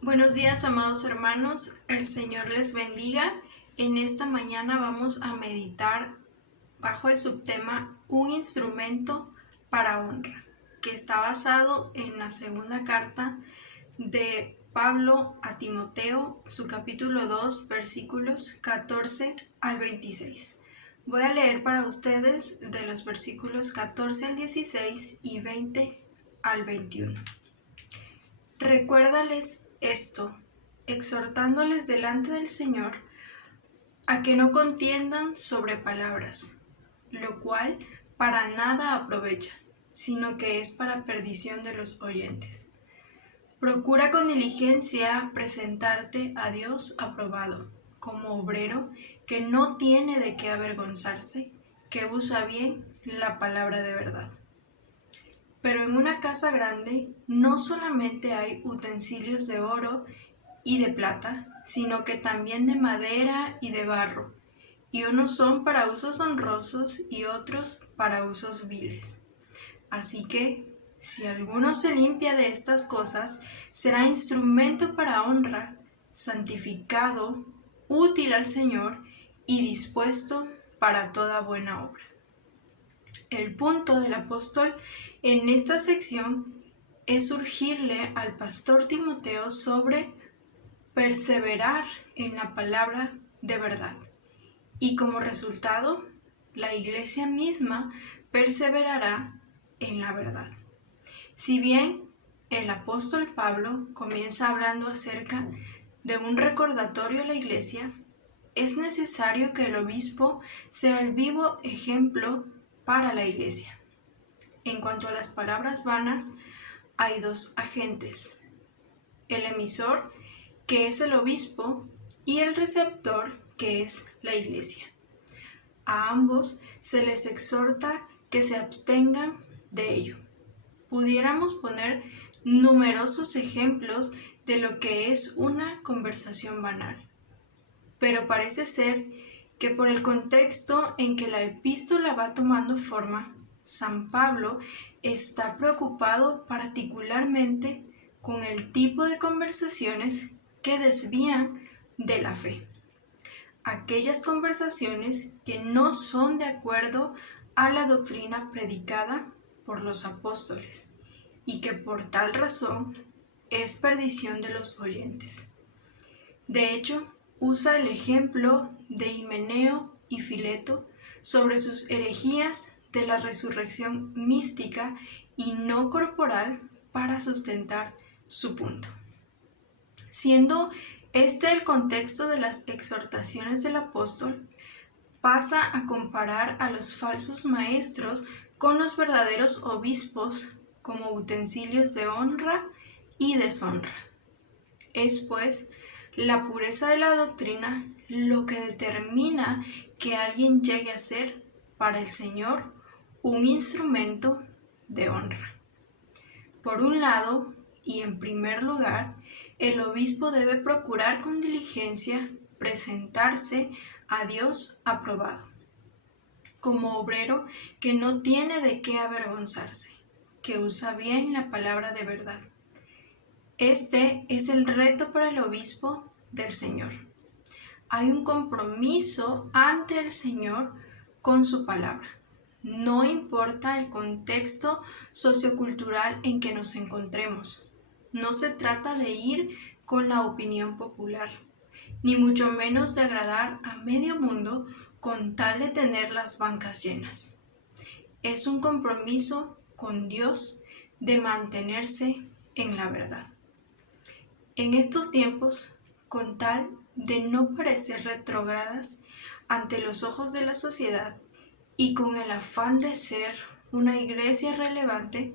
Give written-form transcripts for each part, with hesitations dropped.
Buenos días, amados hermanos, el Señor les bendiga. En esta mañana vamos a meditar bajo el subtema Un instrumento para honra, que está basado en la segunda carta de Pablo a Timoteo, su capítulo 2, versículos 14 al 26. Voy a leer para ustedes de los versículos 14 al 16 y 20 al 21. Recuérdales esto, exhortándoles delante del Señor a que no contiendan sobre palabras, lo cual para nada aprovecha, sino que es para perdición de los oyentes. Procura con diligencia presentarte a Dios aprobado, como obrero que no tiene de qué avergonzarse, que usa bien la palabra de verdad. Pero en una casa grande no solamente hay utensilios de oro y de plata, sino que también de madera y de barro, y unos son para usos honrosos y otros para usos viles. Así que, si alguno se limpia de estas cosas, será instrumento para honra, santificado, útil al Señor y dispuesto para toda buena obra. El punto del apóstol en esta sección es urgirle al pastor Timoteo sobre perseverar en la palabra de verdad. Y como resultado, la iglesia misma perseverará en la verdad. Si bien el apóstol Pablo comienza hablando acerca de un recordatorio a la iglesia, es necesario que el obispo sea el vivo ejemplo para la iglesia. En cuanto a las palabras vanas, hay dos agentes: el emisor, que es el obispo, y el receptor, que es la iglesia. A ambos se les exhorta que se abstengan de ello. Pudiéramos poner numerosos ejemplos de lo que es una conversación banal, pero parece ser que por el contexto en que la epístola va tomando forma, San Pablo está preocupado particularmente con el tipo de conversaciones que desvían de la fe. Aquellas conversaciones que no son de acuerdo a la doctrina predicada por los apóstoles y que por tal razón es perdición de los oyentes. De hecho, usa el ejemplo de Himeneo y Fileto sobre sus herejías de la resurrección mística y no corporal para sustentar su punto. Siendo este el contexto de las exhortaciones del apóstol, pasa a comparar a los falsos maestros con los verdaderos obispos como utensilios de honra y deshonra. Es pues la pureza de la doctrina lo que determina que alguien llegue a ser para el Señor un instrumento de honra. Por un lado, y en primer lugar, el obispo debe procurar con diligencia presentarse a Dios aprobado, como obrero que no tiene de qué avergonzarse, que usa bien la palabra de verdad. Este es el reto para el obispo del Señor. Hay un compromiso ante el Señor con su palabra. No importa el contexto sociocultural en que nos encontremos. No se trata de ir con la opinión popular, ni mucho menos de agradar a medio mundo con tal de tener las bancas llenas. Es un compromiso con Dios de mantenerse en la verdad. En estos tiempos, con tal de no parecer retrógradas ante los ojos de la sociedad y con el afán de ser una iglesia relevante,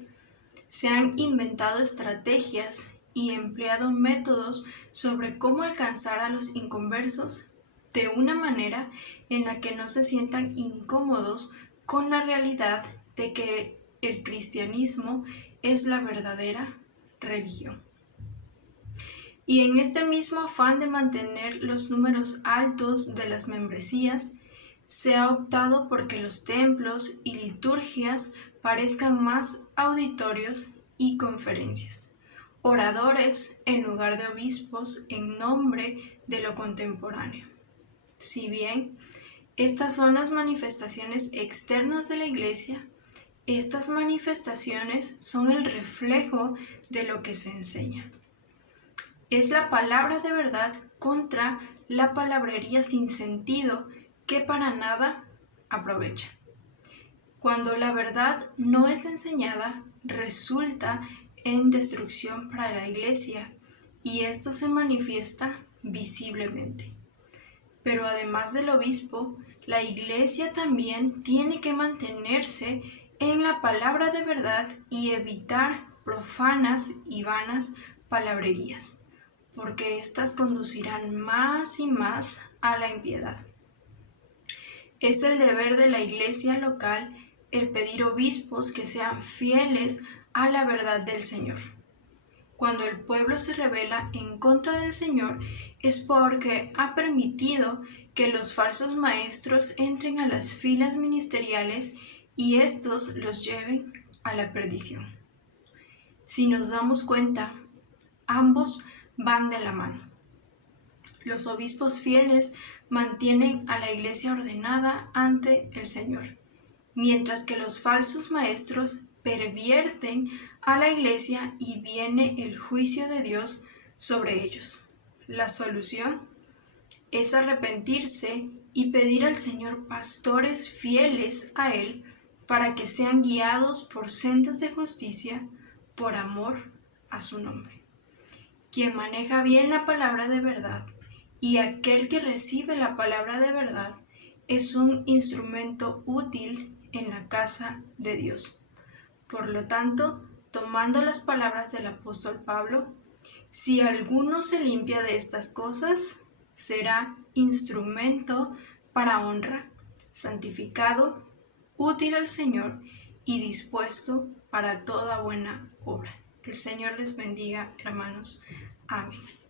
se han inventado estrategias y empleado métodos sobre cómo alcanzar a los inconversos de una manera en la que no se sientan incómodos con la realidad de que el cristianismo es la verdadera religión. Y en este mismo afán de mantener los números altos de las membresías, se ha optado por que los templos y liturgias parezcan más auditorios y conferencias, oradores en lugar de obispos en nombre de lo contemporáneo. Si bien estas son las manifestaciones externas de la Iglesia, estas manifestaciones son el reflejo de lo que se enseña. Es la palabra de verdad contra la palabrería sin sentido que para nada aprovecha. Cuando la verdad no es enseñada, resulta en destrucción para la Iglesia y esto se manifiesta visiblemente. Pero además del obispo, la Iglesia también tiene que mantenerse en la palabra de verdad y evitar profanas y vanas palabrerías, porque éstas conducirán más y más a la impiedad. Es el deber de la Iglesia local el pedir obispos que sean fieles a la verdad del Señor. Cuando el pueblo se rebela en contra del Señor es porque ha permitido que los falsos maestros entren a las filas ministeriales y estos los lleven a la perdición. Si nos damos cuenta, ambos van de la mano. Los obispos fieles mantienen a la Iglesia ordenada ante el Señor, mientras que los falsos maestros pervierten a la Iglesia y viene el juicio de Dios sobre ellos. La solución es arrepentirse y pedir al Señor pastores fieles a Él para que sean guiados por sendas de justicia por amor a su nombre. Quien maneja bien la palabra de verdad y aquel que recibe la palabra de verdad es un instrumento útil en la casa de Dios. Por lo tanto, tomando las palabras del apóstol Pablo, si alguno se limpia de estas cosas, será instrumento para honra, santificado, útil al Señor y dispuesto para toda buena obra. Que el Señor les bendiga, hermanos. Amén.